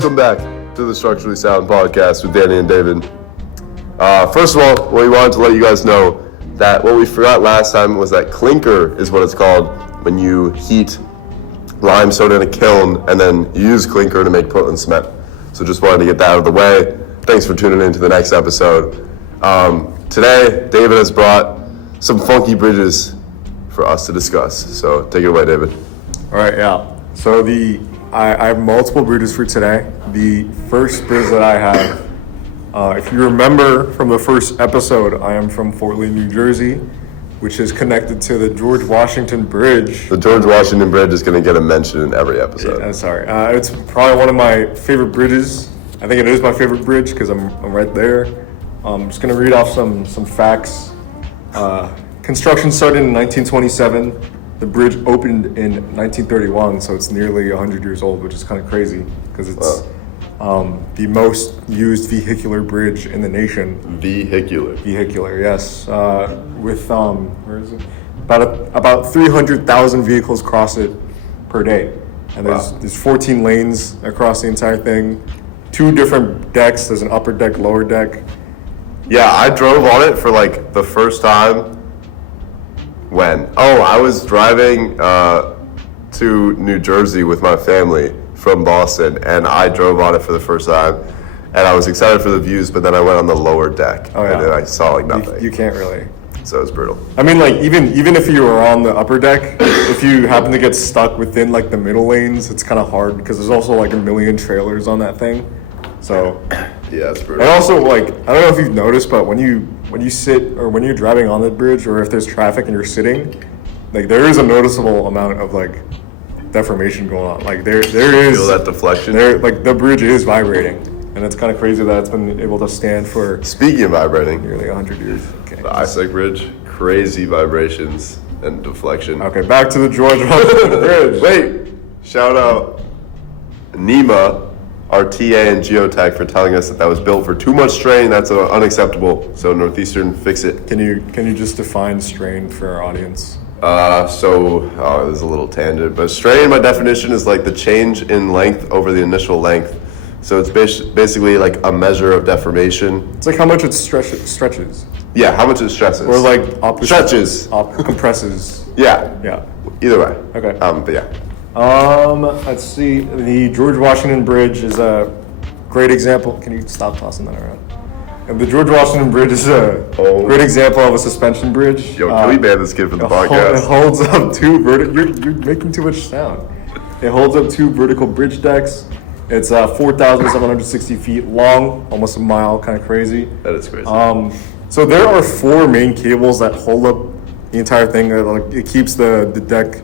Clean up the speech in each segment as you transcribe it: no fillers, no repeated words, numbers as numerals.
Welcome back to the Structurally Sound Podcast with Danny and David. First of all, we wanted to let you guys know that what we forgot last time was that clinker is what it's called when you heat limestone in a kiln and then you use clinker to make Portland cement. So just wanted to get that out of the way. Thanks for tuning in to the next episode. Today, David has brought some funky bridges for us to discuss. So take it away, David. All right, yeah. So I have multiple bridges for today. The first bridge that I have, if you remember from the first episode, I am from Fort Lee, New Jersey, which is connected to the George Washington Bridge. The George Washington Bridge is going to get a mention in every episode. Yeah, sorry. It's probably one of my favorite bridges. I think it is my favorite bridge because I'm right there. I'm just going to read off some facts. Construction started in 1927. The bridge opened in 1931, so it's nearly 100 years old, which is kind of crazy because it's the most used vehicular bridge in the nation. Vehicular, yes. With where is it? About 300,000 vehicles cross it per day, and there's 14 lanes across the entire thing. 2 different decks. There's an upper deck, lower deck. Yeah, I drove on it for like the first time. When? Oh, I was driving to New Jersey with my family from Boston, and I drove on it for the first time, and I was excited for the views, but then I went on the lower deck, and then I saw like nothing. You can't really. So it was brutal. I mean, like even if you were on the upper deck, if you happen to get stuck within like the middle lanes, it's kind of hard because there's also like a million trailers on that thing. So yeah, it's brutal. And also, like, I don't know if you've noticed, but when you sit or when you're driving on the bridge, or if there's traffic and you're sitting, like there is a noticeable amount of like deformation going on. Like there is. Feel that deflection? Like the bridge is vibrating, and it's kind of crazy that it's been able to stand for. Speaking of vibrating, nearly 100 years. Okay. The Isaac Bridge, crazy vibrations and deflection. Okay, back to the George Washington Bridge. Wait, shout out NEMA, our TA and Geotech, for telling us that was built for too much strain. That's unacceptable. So Northeastern, fix it. Can you just define strain for our audience? There's a little tangent, but strain by definition is like the change in length over the initial length. So it's basically like a measure of deformation. It's like how much it stretches. Yeah, how much it stresses. Or like stretches. Compresses. Yeah. Either way. Okay. But yeah. Let's see. The George Washington Bridge is a great example. Can you stop tossing that around? And the George Washington Bridge is a great example of a suspension bridge. Yo, can we ban this kid from the podcast? It holds up 2 vertical. You're making too much sound. It holds up 2 vertical bridge decks. It's 4,760 feet long, almost a mile. Kind of crazy. That is crazy. So there are 4 main cables that hold up the entire thing. It keeps the deck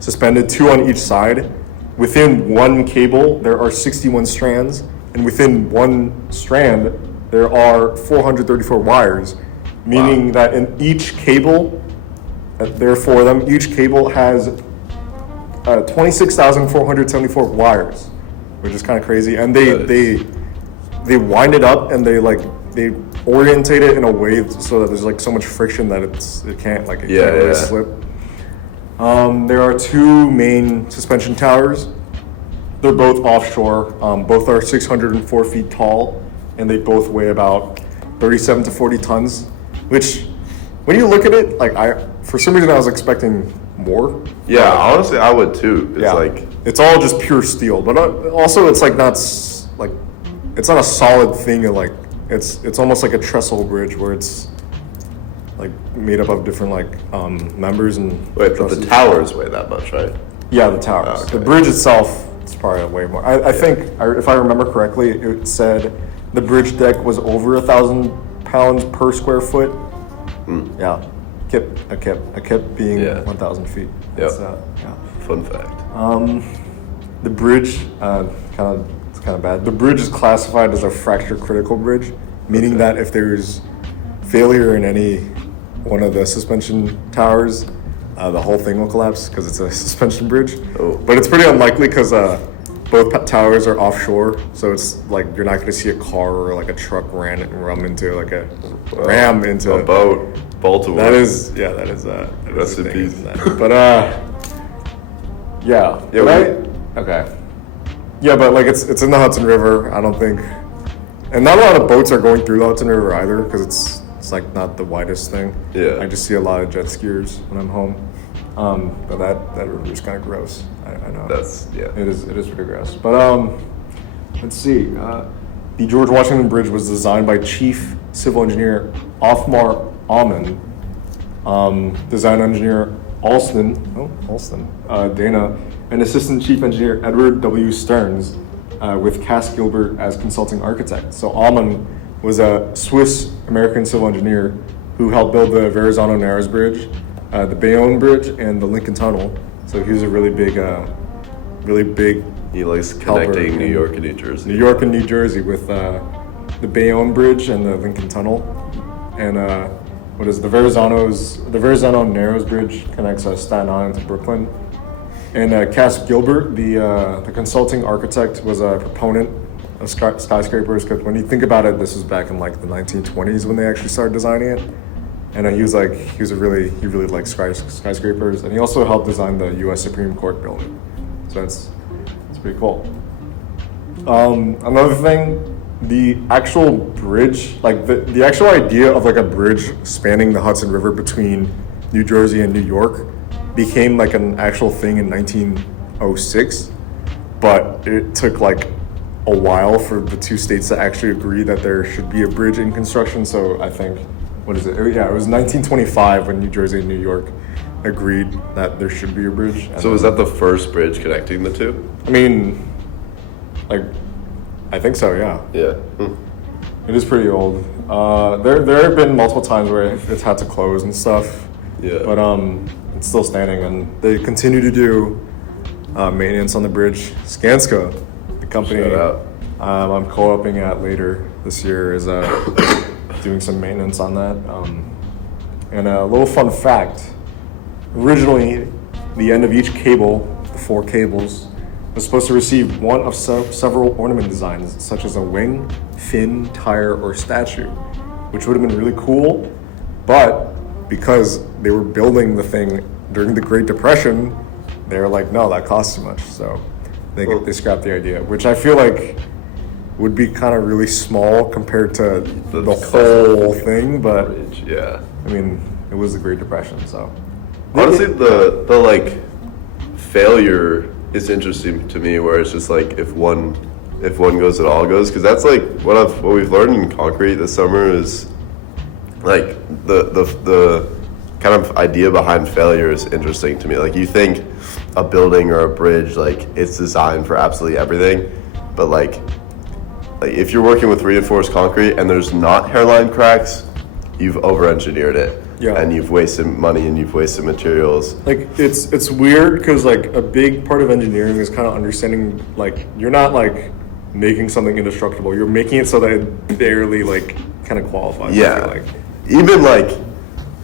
suspended, 2 on each side. Within one cable, there are 61 strands, and within one strand, there are 434 wires, meaning that in each cable, there are 4 of them, each cable has 26,474 wires, which is kind of crazy. And they wind it up and they orientate it in a way so that there's like so much friction that it can't really slip. There are 2 main suspension towers. They're both offshore. Both are 604 feet tall, and they both weigh about 37 to 40 tons, which, when you look at it, for some reason I was expecting more. Yeah, honestly, I would too. It's all just pure steel, but also it's it's not a solid thing. It's almost like a trestle bridge where it's made up of different members and. Wait, but the towers weigh that much, right? Yeah, the towers. Oh, okay. The bridge itself, it's probably way more. I think, if I remember correctly, it said the bridge deck was over 1,000 pounds per square foot. Yeah, a kip being 1,000 feet. Yep. Yeah. Fun fact. The bridge, it's kind of bad. The bridge is classified as a fracture critical bridge, meaning that if there's failure in any one of the suspension towers, the whole thing will collapse because it's a suspension bridge. Oh. But it's pretty unlikely because both towers are offshore, so it's you're not going to see a car or a truck ram into a boat. Baltimore. That is Rest in peace. But okay. Yeah, but like it's in the Hudson River. I don't think, and not a lot of boats are going through the Hudson River either because it's like not the widest thing. Yeah. I just see a lot of jet skiers when I'm home. But that river is kind of gross. I know. It is pretty gross. But let's see. The George Washington Bridge was designed by Chief Civil Engineer Othmar Amon, Design Engineer Alston, Dana, and Assistant Chief Engineer Edward W. Stearns, with Cass Gilbert as consulting architect. So Amon was a Swiss-American civil engineer who helped build the Verrazano-Narrows Bridge, the Bayonne Bridge, and the Lincoln Tunnel. So he was a really big He likes connecting New York and New Jersey. New York and New Jersey with the Bayonne Bridge and the Lincoln Tunnel. And the Verrazano-Narrows Bridge connects Staten Island to Brooklyn. And Cass Gilbert, the consulting architect, was a proponent of skyscrapers, because when you think about it, this was back in like the 1920s when they actually started designing it. And he really liked skyscrapers, and he also helped design the U.S. Supreme Court building. So that's pretty cool. Another thing, the actual bridge, like the actual idea of like a bridge spanning the Hudson River between New Jersey and New York became like an actual thing in 1906, but it took like a while for the two states to actually agree that there should be a bridge in construction. So I think, it was 1925 when New Jersey and New York agreed that there should be a bridge. So was that the first bridge connecting the two? I mean, like, I think so, yeah. Yeah. It is pretty old. There have been multiple times where it's had to close and stuff. Yeah. But it's still standing, and they continue to do maintenance on the bridge. Skanska, the company I'm co-oping at later this year, is doing some maintenance on that. And a little fun fact, originally the end of each cable, the 4 cables, was supposed to receive one of several ornament designs, such as a wing, fin, tire, or statue, which would have been really cool, but because they were building the thing during the Great Depression, they were like, no, that costs too much, so they scrapped the idea, which I feel like would be kind of really small compared to the whole thing, but yeah, I mean, it was the Great Depression, so. Honestly, the like failure is interesting to me, where it's just like if one goes, it all goes, because that's like what we've learned in concrete this summer is like the kind of idea behind failure is interesting to me. Like, you think a building or a bridge, like, it's designed for absolutely everything, but like if you're working with reinforced concrete and there's not hairline cracks, you've over-engineered it. Yeah. And you've wasted money and you've wasted materials. Like, it's weird because like a big part of engineering is kind of understanding, like, you're not like making something indestructible, you're making it so that it barely like kind of qualifies. Yeah.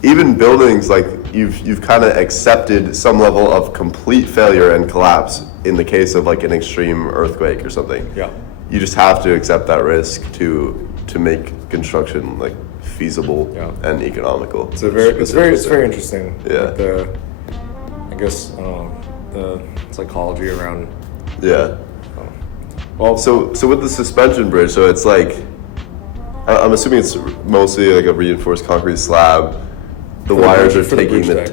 Even buildings, like, you've kind of accepted some level of complete failure and collapse in the case of like an extreme earthquake or something. Yeah. You just have to accept that risk to make construction like feasible and economical. It's very interesting. Yeah. Like the psychology around. Yeah. Well, so with the suspension bridge, so it's like, I'm assuming it's mostly like a reinforced concrete slab. The wires are taking the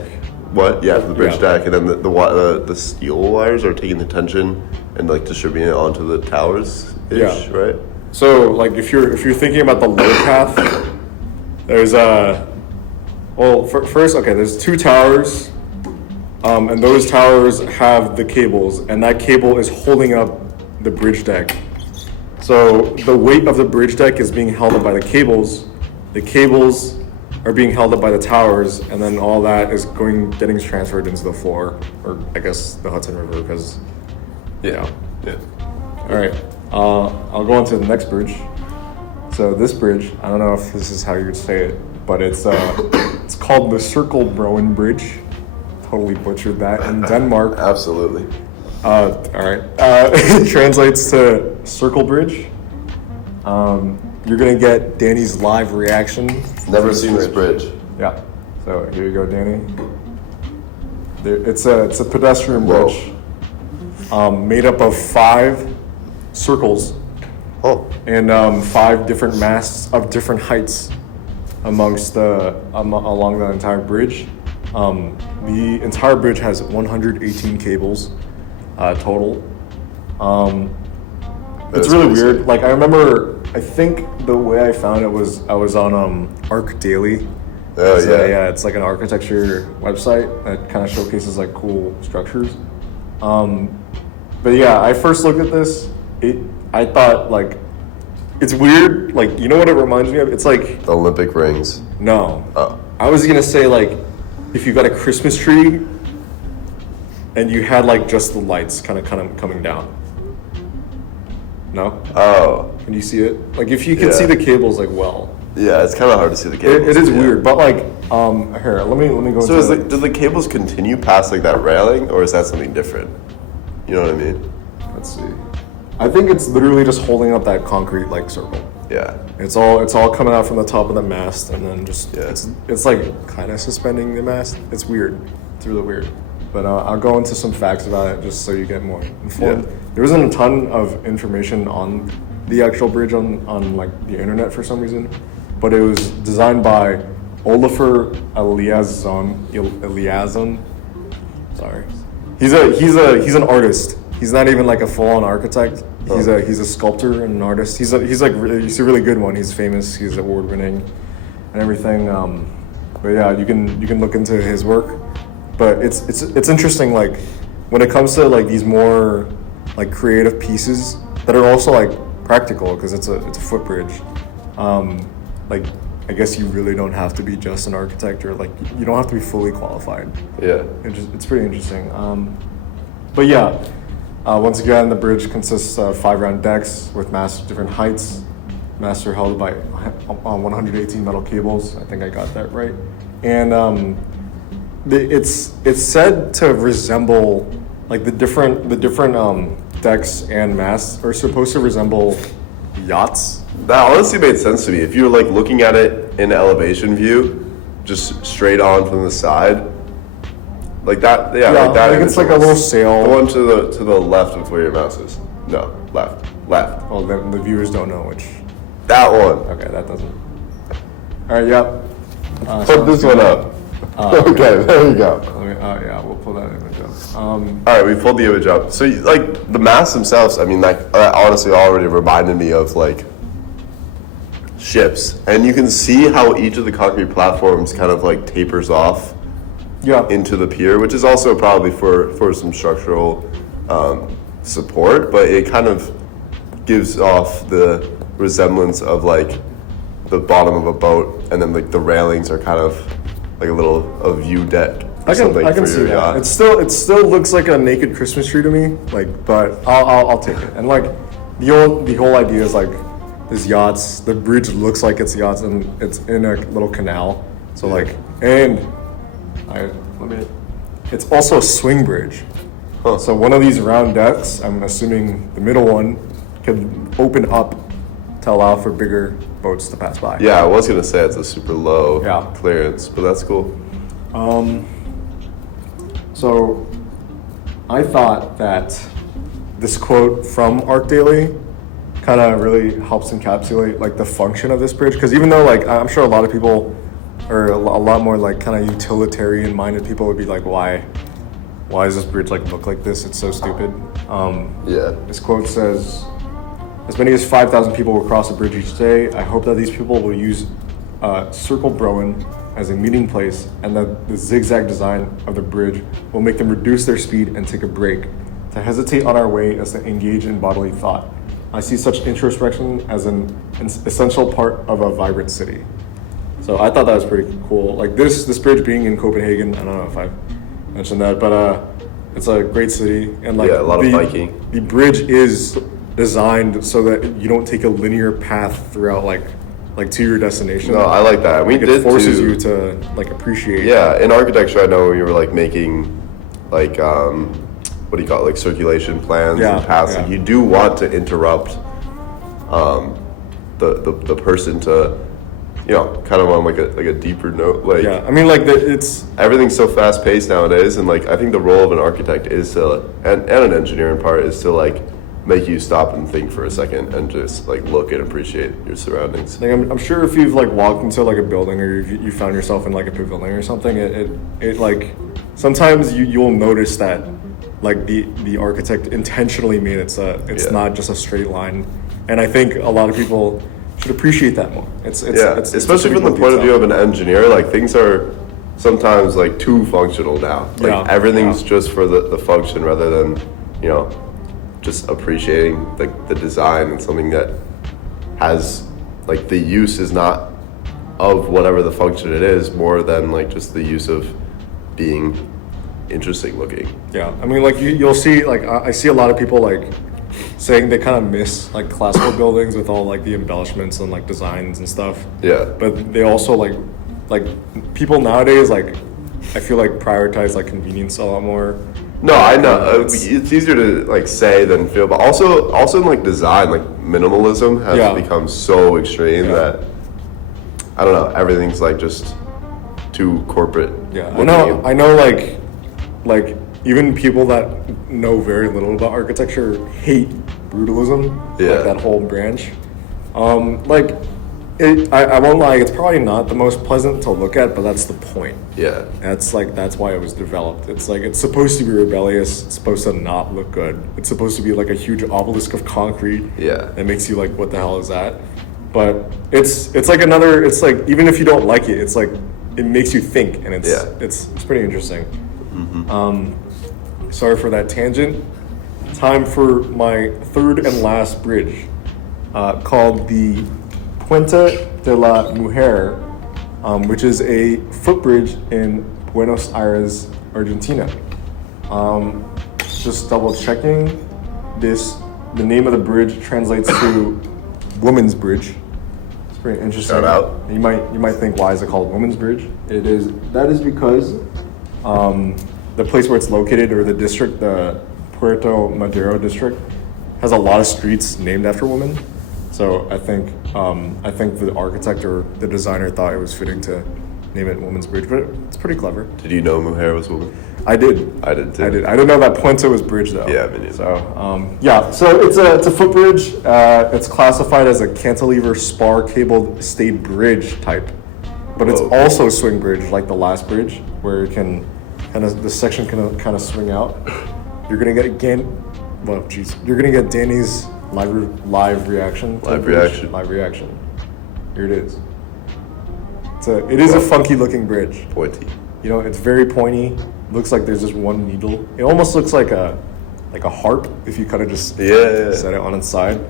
what? Yeah, the bridge deck, and then the steel wires are taking the tension and like distributing it onto the towers. Right. So like if you're thinking about the load path, there's there's 2 towers, and those towers have the cables, and that cable is holding up the bridge deck. So the weight of the bridge deck is being held up by the cables. The cables are being held up by the towers, and then all that is getting transferred into the floor, or I guess the Hudson River, because Yeah. All right, I'll go on to the next bridge. So this bridge, I don't know if this is how you would say it, but it's called the Cirkelbroen Bridge. Totally butchered that, in Denmark. Absolutely. All right. It translates to Circle Bridge. You're gonna get Danny's live reaction. Never seen this bridge. Yeah. So here you go, Danny. It's a pedestrian bridge, made up of 5 circles Oh, and 5 different masts of different heights amongst along the entire bridge. The entire bridge has 118 cables total. It's really weird. Like I remember, I think the way I found it was I was on Arc Daily. oh yeah. Yeah, it's like an architecture website that kind of showcases like cool structures. But yeah, I first looked at this. I thought like it's weird. Like you know what it reminds me of? It's like The Olympic rings. no. Oh. I was gonna say like if you got a Christmas tree and you had like just the lights kind of coming down. No? Oh. Can you see it? Like if you can Yeah. see the cables like well. Yeah, it's kind of hard to see the cables. It is yeah. weird, but like here, let me go So into do the cables continue past like that railing, or is that something different? You know what I mean? let's see. I think it's literally just holding up that concrete like circle. Yeah. It's all coming out from the top of the mast and then just Yeah. it's like kind of suspending the mast. It's weird. It's really weird. But I'll go into some facts about it just so you get more informed. Yeah. There wasn't a ton of information on the actual bridge on like the internet for some reason, but it was designed by Olafur Eliasson. Sorry, he's an artist. He's not even like a full-on architect. He's a sculptor and an artist. He's a really good one. He's famous. He's award-winning and everything. But yeah, you can look into his work. But it's interesting, like when it comes to like these more like creative pieces that are also like practical because it's a footbridge. Like I guess you really don't have to be just an architect or like you don't have to be fully qualified. Yeah. It's pretty interesting. But yeah, once again, the bridge consists of 5 round decks with masts of different heights. Masts are held by 118 metal cables. I think I got that right. And it's said to resemble like the different decks and masts are supposed to resemble yachts. That honestly made sense to me. If you're like looking at it in elevation view, just straight on from the side, like that. Yeah, like that. Like it's like a little sail. The one to the left of where your mouse is. No, left. Well, then the viewers don't know which. That one. Okay, that doesn't. All right, yep. Put this one up. Okay, there you go. Yeah, we'll pull that image up. All right, we pulled the image up. So, like, the masts themselves, I mean, that honestly already reminded me of, like, ships. And you can see how each of the concrete platforms kind of, like, tapers off into the pier, which is also probably for some structural support, but it kind of gives off the resemblance of, like, the bottom of a boat, and then, like, the railings are kind of like a view deck. I can see that. Yacht. It still looks like a naked Christmas tree to me. Like, but I'll take it. And like, the whole idea is like, there's yachts. The bridge looks like it's yachts, and it's in a little canal. So like, it's also a swing bridge. Huh. So one of these round decks, I'm assuming the middle one, can open up to allow for bigger boats to pass by. Yeah, I was gonna say it's a super low Yeah. clearance, but that's cool. So I thought that this quote from Arc Daily kind of really helps encapsulate like the function of this bridge, because even though like I'm sure a lot of people or a lot more like kind of utilitarian minded people would be like, why does this bridge like look like this? It's so stupid. Yeah. This quote says, as many as 5,000 people will cross the bridge each day. I hope that these people will use Cirkelbroen as a meeting place, and that the zigzag design of the bridge will make them reduce their speed and take a break. To hesitate on our way is to engage in bodily thought. I see such introspection as an essential part of a vibrant city. So I thought that was pretty cool. Like this bridge being in Copenhagen, I don't know if I mentioned that, but it's a great city, and like Yeah, a lot of biking. The bridge is designed so that you don't take a linear path throughout like to your destination. No, I like that. It forces you to like appreciate. Yeah, in architecture, I know we were like making like what do you call it, like circulation plans and paths. Yeah. And you do want to interrupt the person to, you know, kind of on like a deeper note. Like Yeah, I mean like it's everything's so fast paced nowadays, and like I think the role of an architect is to and an engineer in part is to like make you stop and think for a second and just like look and appreciate your surroundings. Like I'm sure if you've like walked into like a building or you found yourself in like a pavilion or something, it like sometimes you'll notice that like the architect intentionally made it's not just a straight line, and I think a lot of people should appreciate that more. It's especially from the point of view of an engineer, like things are sometimes like too functional now. Like everything's just for the function rather than, you know, just appreciating like the design and something that has like the use is not of whatever the function it is, more than like just the use of being interesting looking. Yeah, I mean, like you'll see, like I see a lot of people like saying they kind of miss like classical buildings with all like the embellishments and like designs and stuff. Yeah. But they also like people nowadays, like I feel like prioritize like convenience a lot more. No, I know. It's easier to like say than feel, but also in like design, like minimalism has become so extreme that I don't know, everything's like just too corporate. Yeah, I know like even people that know very little about architecture hate brutalism, like that whole branch. I won't lie, it's probably not the most pleasant to look at, but that's the point. Yeah. That's why it was developed. It's like, it's supposed to be rebellious, it's supposed to not look good. It's supposed to be like a huge obelisk of concrete. Yeah. That makes you like, what the hell is that? But it's like even if you don't like it, it's like, it makes you think, and it's pretty interesting. Mm-hmm. Sorry for that tangent. Time for my third and last bridge, called the Puente de la Mujer, which is a footbridge in Buenos Aires, Argentina. Just double checking the name of the bridge translates to Woman's Bridge. It's pretty interesting. Shout out. You might think, why is it called Woman's Bridge? That is because the place where it's located, or the district, the Puerto Madero district, has a lot of streets named after women. So I think the architect or the designer thought it was fitting to name it Woman's Bridge, but it's pretty clever. Did you know Mujer was woman? I did. I did too. I did. I didn't know that Puente was bridge though. Yeah, me neither. So so it's a footbridge. It's classified as a cantilever spar cabled stayed bridge type, but it's also a swing bridge like the last bridge, where it can the section can kind of swing out. You're gonna get You're gonna get Danny's live reaction. Live reaction. Live reaction. Here it is. It is a funky looking bridge. Pointy. You know, it's very pointy. Looks like there's just one needle. It almost looks like a harp if you kind of just set it on its side.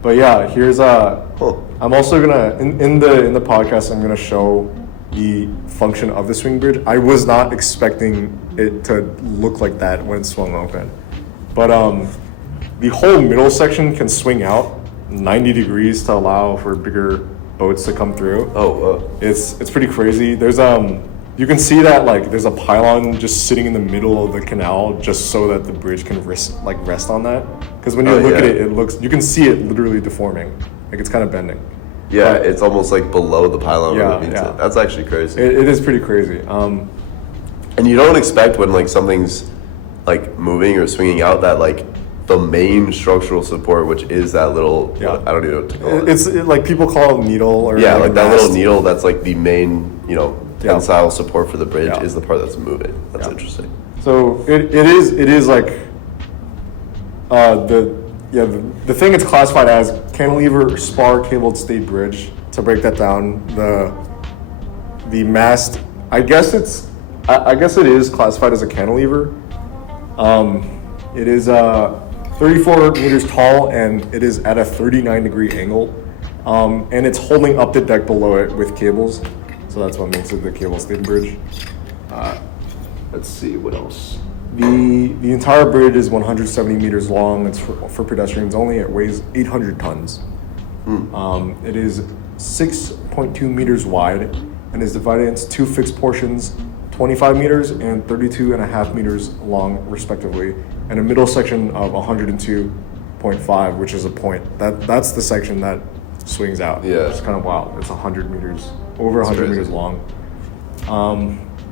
But yeah, here's I'm also gonna in the podcast I'm gonna show the function of the swing bridge. I was not expecting it to look like that when it swung open, but the whole middle section can swing out 90 degrees to allow for bigger boats to come through. It's pretty crazy. There's you can see that like there's a pylon just sitting in the middle of the canal just so that the bridge can rest on that. Because when you look at it, you can see it literally deforming. Like it's kind of bending. Yeah, it's almost like below the pylon. It. That's actually crazy. It is pretty crazy. And you don't expect when like something's like moving or swinging out that like the main structural support, which is that little, I don't even know what to call it. It's like people call it needle or like that little needle that's like the main, tensile support for the bridge is the part that's moving. That's interesting. So it is like the thing it's classified as cantilever spar cabled stayed bridge. To break that down, the mast, I guess it is classified as a cantilever. It is 34 meters tall, and it is at a 39-degree angle, and it's holding up the deck below it with cables, so that's what makes it the cable-stayed bridge. Let's see, what else? The entire bridge is 170 meters long. It's for pedestrians only. It weighs 800 tons. It is 6.2 meters wide and is divided into two fixed portions, 25 meters and 32.5 meters long, respectively, and a middle section of 102.5, which is a point. That's the section that swings out. Yeah. It's kind of wild. It's 100 meters, over 100 meters long.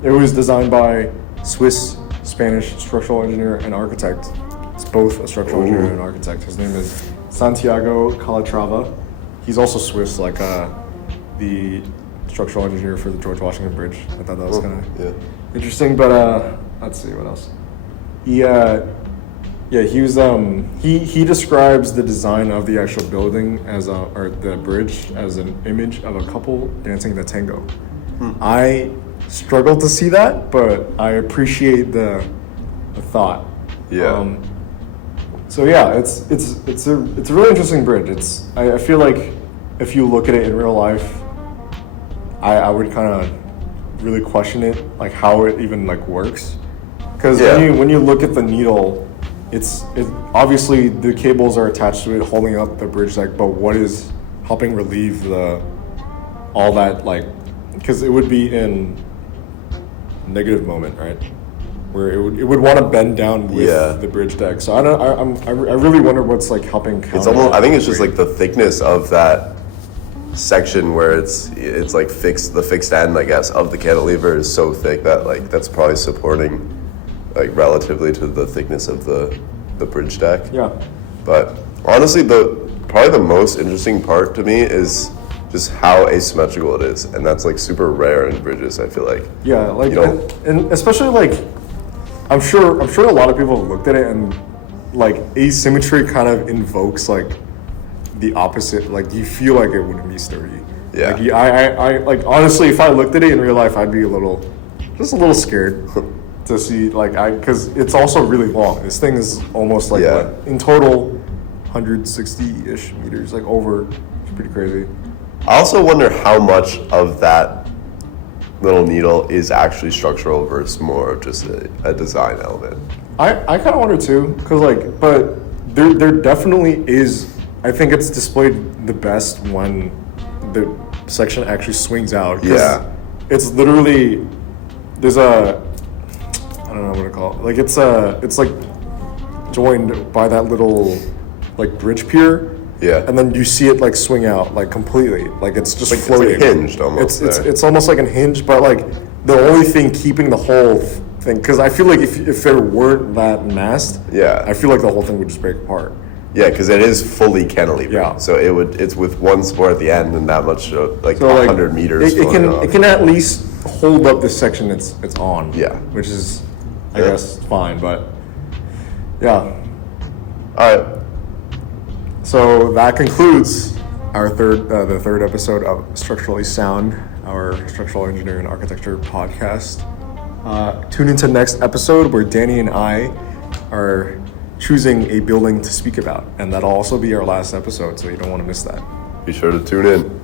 It was designed by Swiss-Spanish structural engineer and architect. It's both a structural engineer and an architect. His name is Santiago Calatrava. He's also Swiss, like the structural engineer for the George Washington Bridge. I thought that was kind of interesting. But let's see what else. He was he describes the design of the actual building or the bridge as an image of a couple dancing the tango. I struggle to see that, but I appreciate the thought. Yeah. So yeah, it's a really interesting bridge. I feel like if you look at it in real life, I would kind of really question it, like how it even like works. Because when you look at the needle, it obviously the cables are attached to it holding up the bridge deck, but what is helping relieve all that, like, because it would be in negative moment, right, where it would want to bend down with the bridge deck. So I really wonder what's like helping counter. It's almost, I think it's just like the thickness of that section where it's like the fixed end, I guess, of the cantilever is so thick that like that's probably supporting like relatively to the thickness of the bridge deck. Yeah. But honestly, probably the most interesting part to me is just how asymmetrical it is, and that's like super rare in bridges, I feel like. Yeah, like and especially like I'm sure a lot of people have looked at it, and like asymmetry kind of invokes like the opposite. Like you feel like it wouldn't be sturdy. Yeah. Like I like honestly, if I looked at it in real life, I'd be just a little scared to see because it's also really long. This thing is almost like what, in total 160-ish meters, like over. It's pretty crazy. I also wonder how much of that little needle is actually structural versus more of just a design element. I kind of wonder too, because but there definitely is. I think it's displayed the best when the section actually swings out. Yeah. It's literally, there's I don't know what to call it. Like it's like joined by that little like bridge pier. Yeah. And then you see it like swing out like completely. Like it's just like, floating. It's like hinged almost. It's almost like unhinged, but like the only thing keeping the whole thing, because I feel like if there weren't that mast, I feel like the whole thing would just break apart. Yeah, because it is fully cantilever. Yeah. So it's with one support at the end and that much like 100 meters. It can at least hold up the section it's on. Yeah. Which is I guess fine, but yeah. All right. So that concludes our the third episode of Structurally Sound, our structural engineering and architecture podcast. Tune into next episode where Danny and I are choosing a building to speak about, and that'll also be our last episode, so you don't want to miss that. Be sure to tune in.